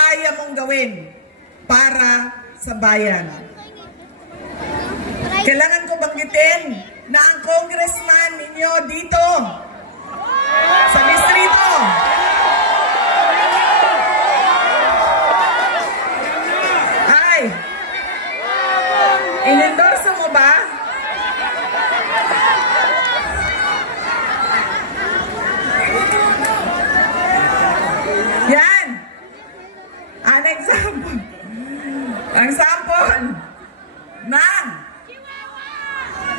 kaya mong gawin para sa bayan. Kailangan ko banggitin na ang congressman ninyo dito sa distrito ay in-endorse mo ba? Yan an example, ang sample ng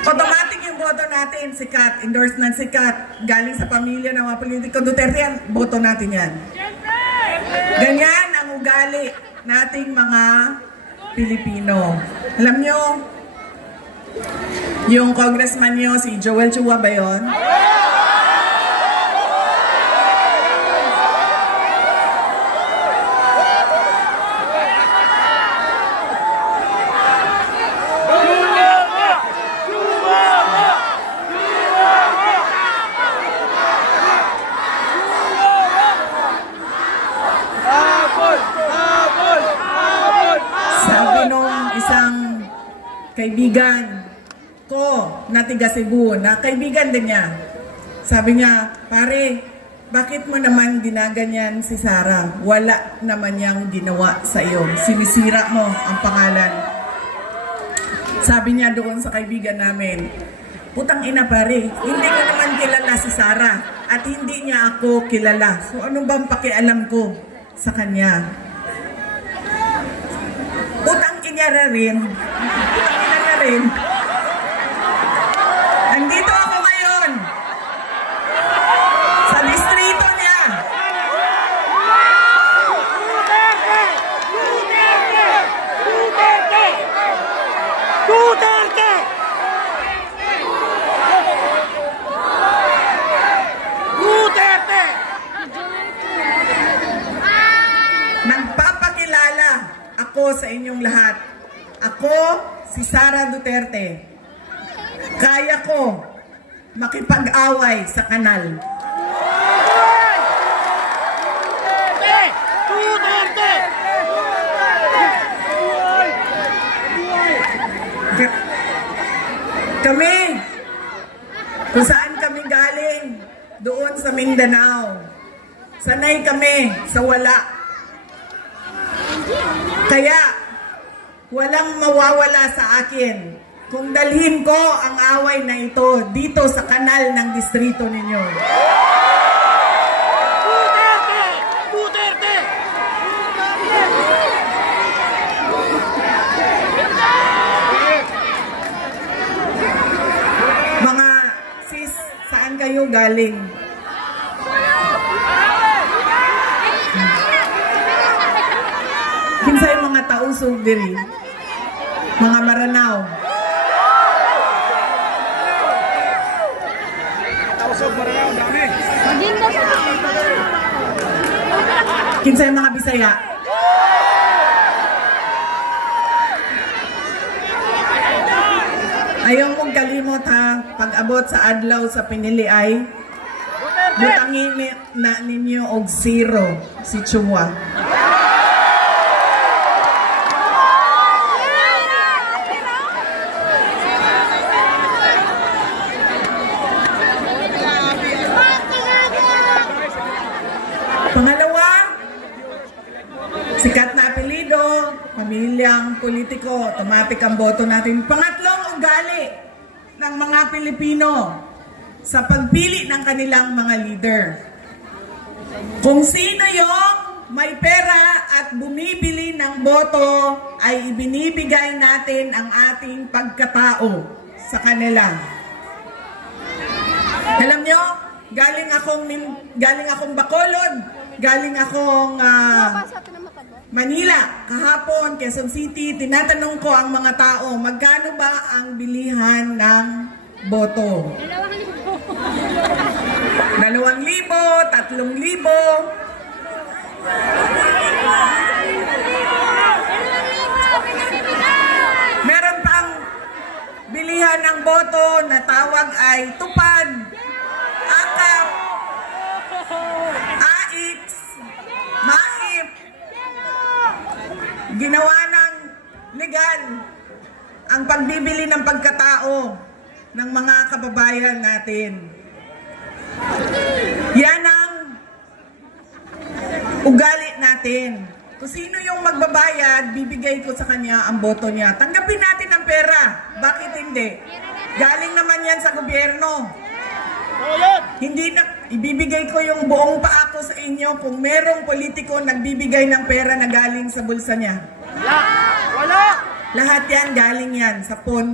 automatic yung boto natin, sikat, endorse ng sikat, galing sa pamilya ng mga politiko Duterte yan, boto natin yan. Ganyan ang ugali nating mga Pilipino. Alam nyo, yung congressman nyo, si Joel Chua ba yun? Kaibigan ko na tiga Cebu, na kaibigan din niya. Sabi niya, pare, bakit mo naman ginaganyan si Sara? Wala naman niyang ginawa sa iyo. Sinisira mo ang pangalan. Sabi niya doon sa kaibigan namin, putang ina pare, hindi ko naman kilala si Sara at hindi niya ako kilala. So ano bang pakialam ko sa kanya? Putang ina rin. Nandito ako ngayon sa distrito niya. Duterte! Duterte! Duterte! Duterte! Duterte! Nagpapakilala ako sa inyong lahat. Ako si Sara Duterte. Kaya ko makipag-away sa kanal. Duterte! Kami, kung saan kami galing, doon sa Mindanao, sanay kami sa wala. Kaya, walang mawawala sa akin kung dalhin ko ang away na ito dito sa kanal ng distrito ninyo. Duterte! Duterte! Mga sis, saan kayo galing? Kinsay mga taong sugdiri? Mga Maranao. Kinsay mga Bisaya? Ayaw mong kalimot ha, pag-abot sa adlaw sa pinili ay butangin na ninyo og zero si Chua. Pangalawa, sikat na apelido, pamilyang politiko, automatic ang boto natin. Pangatlong ugali ng mga Pilipino sa pagpili ng kanilang mga leader. Kung sino yung may pera at bumibili ng boto, ay ibinibigay natin ang ating pagkatao sa kanila. Alam nyo, galing akong Bacolod, galing akong Manila, kahapon, Quezon City. Tinatanong ko ang mga tao, magkano ba ang bilihan ng boto? 2,000, 3,000. Meron pang bilihan ng boto na tawag ay tupad, akap, AX, MAIP, ginawa ng legal ang pagbibili ng pagkatao ng mga kababayan natin. Yan ang ugali natin. Kung sino yung magbabayad, bibigay ko sa kanya ang boto niya. Tanggapin natin ang pera. Bakit hindi? Galing naman yan sa gobyerno. Hindi na, ibibigay ko yung buong paako sa inyo kung merong politiko nagbibigay ng pera na galing sa bulsa niya. Wala! Lahat yan galing yan sa pondo.